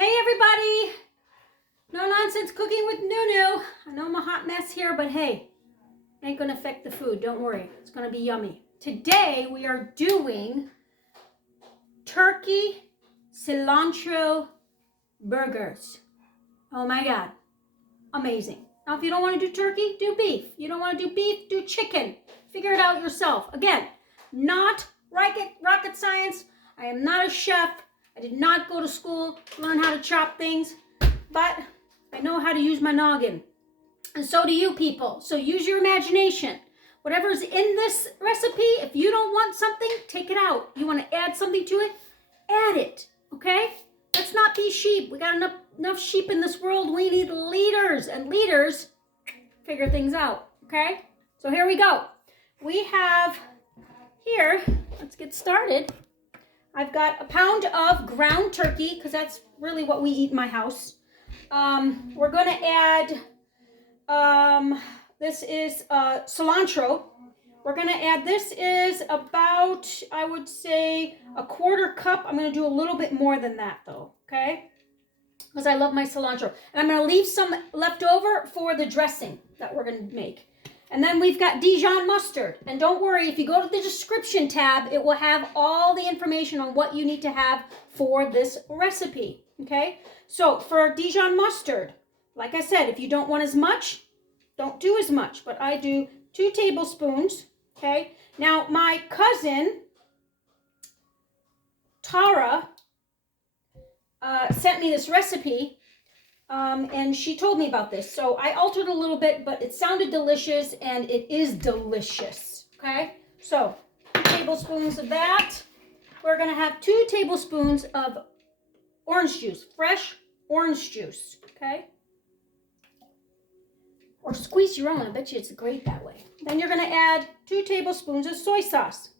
Hey everybody! No nonsense cooking with NuNu. I know I'm a hot mess here, but hey, ain't gonna affect the food. Don't worry, it's gonna be yummy. Today we are doing turkey cilantro burgers. Oh my God, amazing. Now if you don't want to do turkey, do beef. You don't want to do beef, do chicken. Figure it out yourself. Again, not rocket science. I am not a chef. I did not go to school to learn how to chop things, but I know how to use my noggin. And so do you people. So use your imagination. Whatever's in this recipe, if you don't want something, take it out. You want to add something to it, add it, okay? Let's not be sheep. We got enough sheep in this world. We need leaders, and leaders figure things out, okay? So here we go. We have here, let's get started. I've got a pound of ground turkey, because that's really what we eat in my house. We're going to add, this is cilantro. We're going to add, this is about, I would say, a quarter cup. I'm going to do a little bit more than that, though, okay? Because I love my cilantro. And I'm going to leave some left over for the dressing that we're going to make. And then we've got Dijon Mustard. And don't worry, if you go to the description tab, it will have all the information on what you need to have for this recipe, okay? So for Dijon Mustard, like I said, if you don't want as much, don't do as much. But I do 2 tablespoons, okay? Now, my cousin, Tara, sent me this recipe. And she told me about this. So I altered a little bit, but it sounded delicious, and it is delicious, okay? So 2 tablespoons of that. We're going to have 2 tablespoons of orange juice, fresh orange juice, okay? Or squeeze your own. I bet you it's great that way. Then you're going to add 2 tablespoons of soy sauce.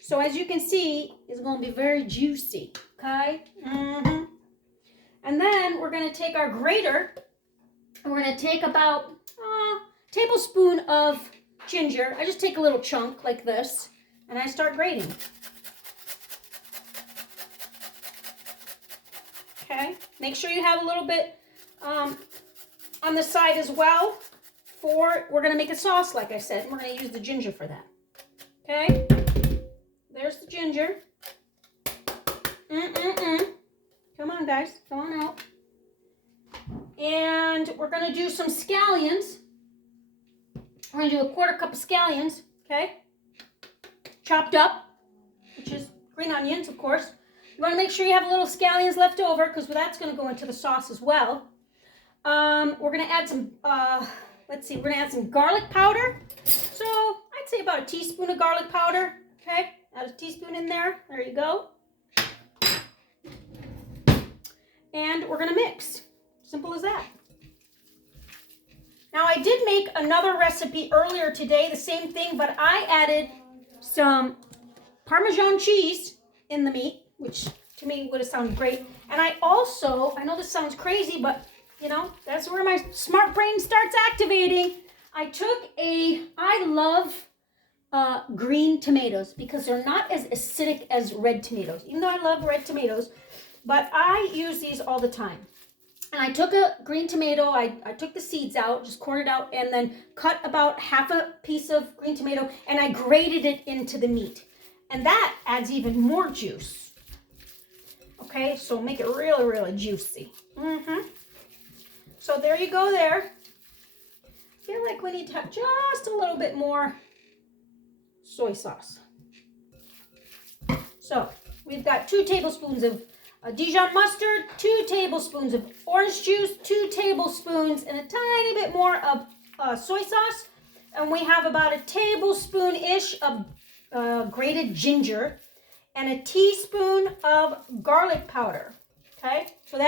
So as you can see, it's going to be very juicy, okay? Mm-hmm. And then we're going to take our grater, and we're going to take about a tablespoon of ginger. I just take a little chunk like this, and I start grating. Okay, make sure you have a little bit on the side as well. We're going to make a sauce, like I said, and we're going to use the ginger for that. Okay, there's the ginger. Come on, guys. Come on out. And we're going to do some scallions. We're going to do a quarter cup of scallions, okay? Chopped up, which is green onions, of course. You want to make sure you have a little scallions left over, because that's going to go into the sauce as well. We're going to add some, we're going to add some garlic powder. So I'd say about a teaspoon of garlic powder, okay? Add a teaspoon in there. There you go. And we're going to mix. Simple as that. Now, I did make another recipe earlier today, the same thing, but I added some Parmesan cheese in the meat, which to me would have sounded great. And I also, I know this sounds crazy, but, you know, that's where my smart brain starts activating. I love green tomatoes because they're not as acidic as red tomatoes, even though I love red tomatoes. But I use these all the time. And I took a green tomato, I took the seeds out, just cored it out, and then cut about half a piece of green tomato, and I grated it into the meat. And that adds even more juice. Okay, so make it really, really juicy. So there you go there. I feel like we need to have just a little bit more soy sauce. So we've got 2 tablespoons of Dijon mustard, 2 tablespoons of orange juice, 2 tablespoons, and a tiny bit more of soy sauce. And we have about a tablespoon-ish of grated ginger and a teaspoon of garlic powder. Okay, so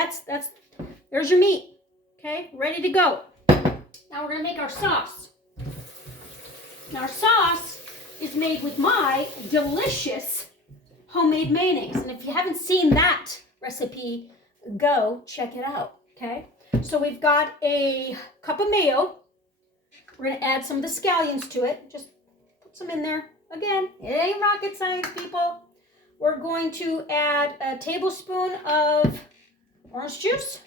there's your meat. Okay, ready to go. Now we're going to make our sauce. Now our sauce is made with my delicious homemade mayonnaise. And if you haven't seen that recipe, go check it out, okay? So we've got a cup of mayo. We're going to add some of the scallions to it. Just put some in there. Again, it ain't rocket science, people. We're going to add a tablespoon of orange orange juice.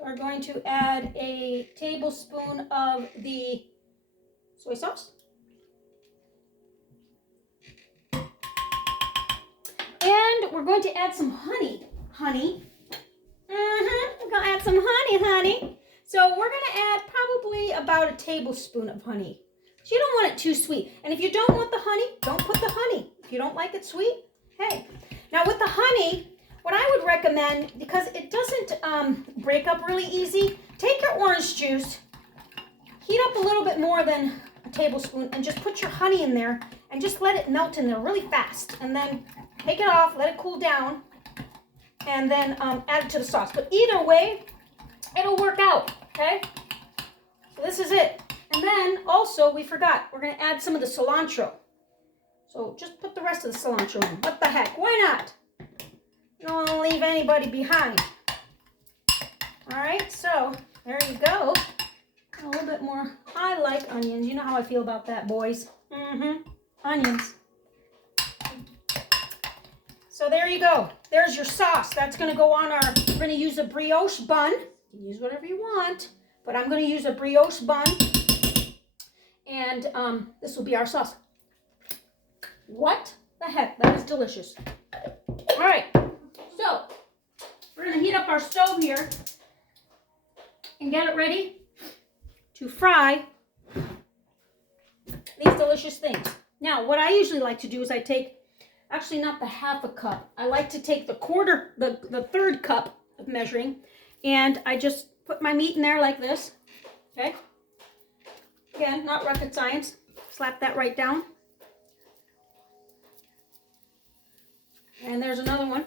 We're going to add a tablespoon of the soy sauce. And we're going to add some honey. Honey. We're going to add some honey. So we're going to add probably about a tablespoon of honey. So you don't want it too sweet. And if you don't want the honey, don't put the honey. If you don't like it sweet, hey. Now with the honey, what I would recommend, because it doesn't break up really easy, take your orange juice, heat up a little bit more than a tablespoon, and just put your honey in there and just let it melt in there really fast. And then take it off, let it cool down, and then add it to the sauce. But either way, it'll work out, okay? So this is it. And then also, we forgot, we're going to add some of the cilantro. So just put the rest of the cilantro in. What the heck? Why not? You don't want to leave anybody behind. All right, so there you go. A little bit more. I like onions. You know how I feel about that, boys. Onions. So there you go. There's your sauce. That's going to go on our, we're going to use a brioche bun. You can use whatever you want, but I'm going to use a brioche bun. And this will be our sauce. What the heck? That is delicious. All right. So we're going to heat up our stove here and get it ready to fry these delicious things. Now, what I usually like to do is I take, actually not the half a cup. I like to take the third cup of measuring, and I just put my meat in there like this. Okay. Again, not rocket science. Slap that right down. And there's another one.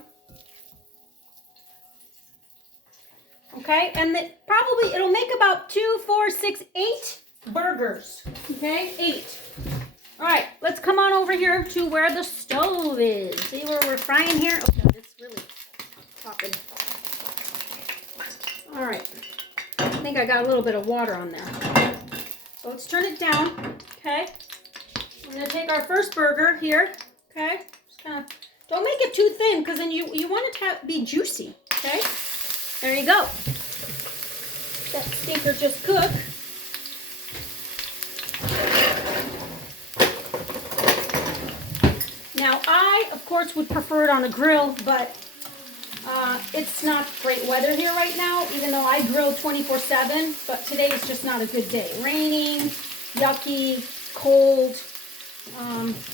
Okay, and probably it'll make about 2, 4, 6, 8 burgers. Okay, 8. All right, let's come on over here to where the stove is. See where we're frying here? Okay, it's really popping. All right, I think I got a little bit of water on there. So let's turn it down. Okay, we're gonna take our first burger here. Okay, just kind of, don't make it too thin because then you want it to be juicy. Okay, there you go. That stinker just cooked. Now, I, of course, would prefer it on a grill, but it's not great weather here right now, even though I grill 24/7, but today is just not a good day. Raining, yucky, cold,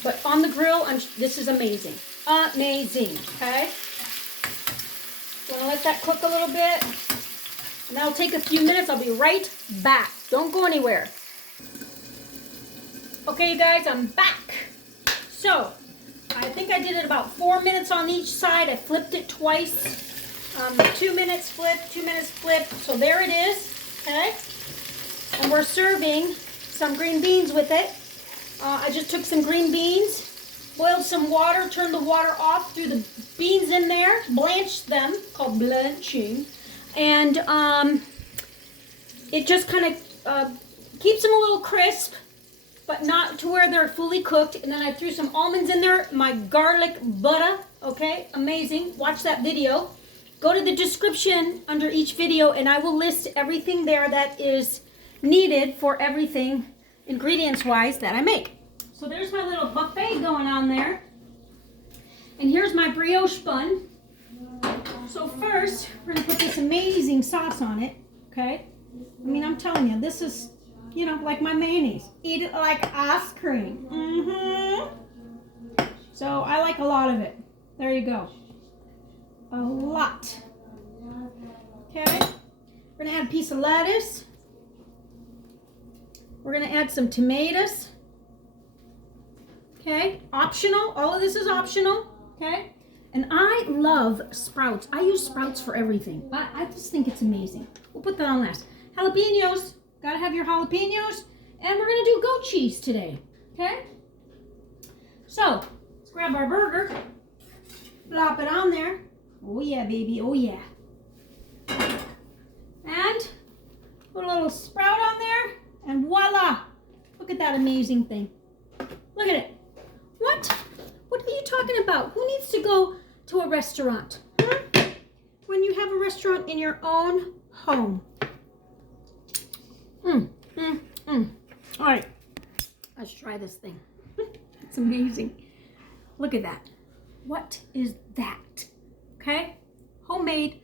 but on the grill, this is amazing. Amazing, okay? So I'm gonna let that cook a little bit, and that'll take a few minutes. I'll be right back. Don't go anywhere. Okay, you guys, I'm back. So, I think I did it about 4 minutes on each side. I flipped it twice. 2 minutes flip, 2 minutes flip. So there it is, okay? And we're serving some green beans with it. I just took some green beans, boiled some water, turned the water off, threw the beans in there, blanched them, called blanching. And it just kind of keeps them a little crisp, but not to where they're fully cooked. And then I threw some almonds in there, my garlic butter, okay? Amazing. Watch that video. Go to the description under each video, and I will list everything there that is needed for everything, ingredients-wise, that I make. So there's my little buffet going on there. And here's my brioche bun. So first, we're going to put this amazing sauce on it, okay? I mean, I'm telling you, this is, you know, like my mayonnaise. Eat it like ice cream. So I like a lot of it. There you go. A lot. Okay. We're going to add a piece of lettuce. We're going to add some tomatoes. Okay. Optional. All of this is optional. Okay. And I love sprouts. I use sprouts for everything. I just think it's amazing. We'll put that on last. Jalapenos. Gotta have your jalapenos. And we're gonna do goat cheese today. Okay? So, let's grab our burger. Plop it on there. Oh yeah, baby. Oh yeah. And put a little sprout on there. And voila. Look at that amazing thing. Look at it. What? What are you talking about? Who needs to go to a restaurant. When you have a restaurant in your own home. All right, let's try this thing. It's amazing. Look at that. What is that? Okay, homemade,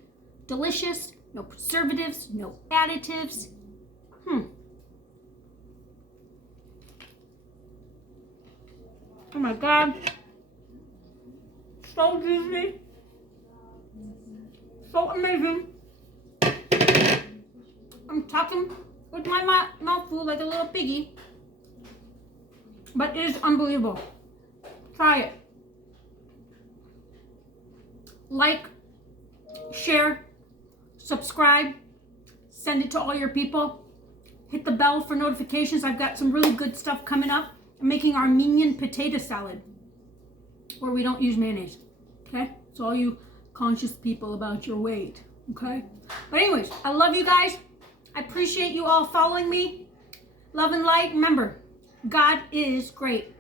delicious, no preservatives, no additives. Oh my God. So juicy. So amazing. I'm talking with my mouth full like a little piggy. But it is unbelievable. Try it. Like, share, subscribe, send it to all your people. Hit the bell for notifications. I've got some really good stuff coming up. I'm making Armenian potato salad where we don't use mayonnaise. Okay? So all you conscious people about your weight. Okay? But anyways, I love you guys. I appreciate you all following me. Love and light. Remember, God is great.